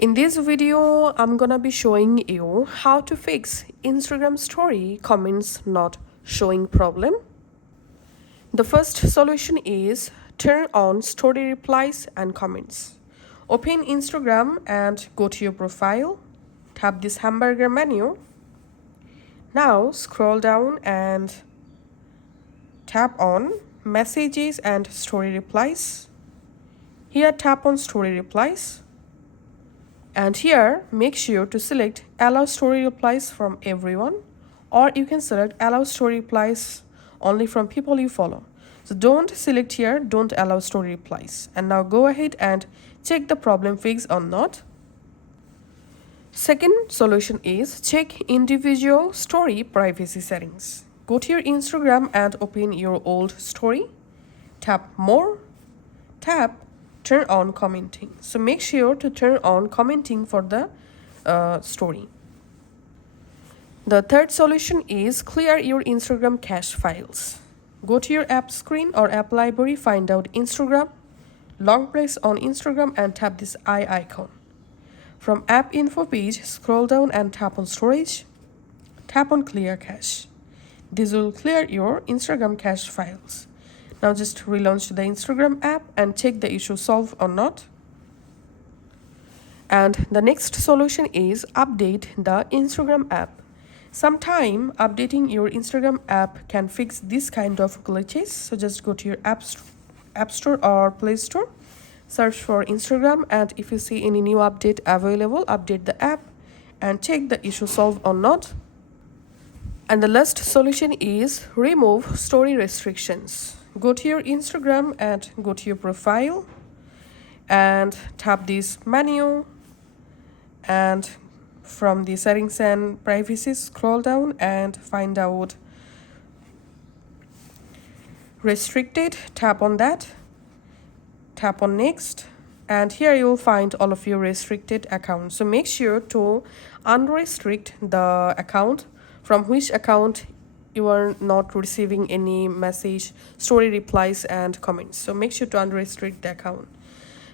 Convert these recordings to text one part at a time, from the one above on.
In this video, I'm gonna be showing you how to fix Instagram story comments not showing problem. The first solution is turn on story replies and comments. Open Instagram and go to your profile. Tap this hamburger menu. Now scroll down and tap on messages and story replies. Here tap on story replies. And here, make sure to select allow story replies from everyone, or you can select allow story replies only from people you follow. So don't select here, don't allow story replies. And now go ahead and check the problem fixed or not. Second solution is check individual story privacy settings. Go to your Instagram and open your old story. Tap more, tap turn on commenting. So make sure to turn on commenting for the story. The third solution is clear your Instagram cache files. Go to your app screen or app library, find out Instagram, long press on Instagram and tap this eye icon. From app info page, scroll down and tap on storage. Tap on clear cache. This will clear your Instagram cache files. Now just relaunch the Instagram app and check the issue solved or not. And the next solution is update the Instagram app. Sometime updating your Instagram app can fix this kind of glitches. So just go to your app store or Play Store, search for Instagram, and if you see any new update available, update the app and check the issue solved or not. And the last solution is remove story restrictions. Go to your Instagram and go to your profile and tap this menu, and from the settings and privacy scroll down and find out restricted. Tap on that, tap on next, and here you will find all of your restricted accounts. So make sure to unrestrict the account from which account you are not receiving any message, story replies and comments. So make sure to unrestrict the account.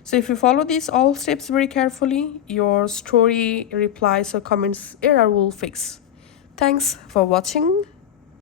So if you follow these all steps very carefully, your story replies or comments error will fix. Thanks for watching.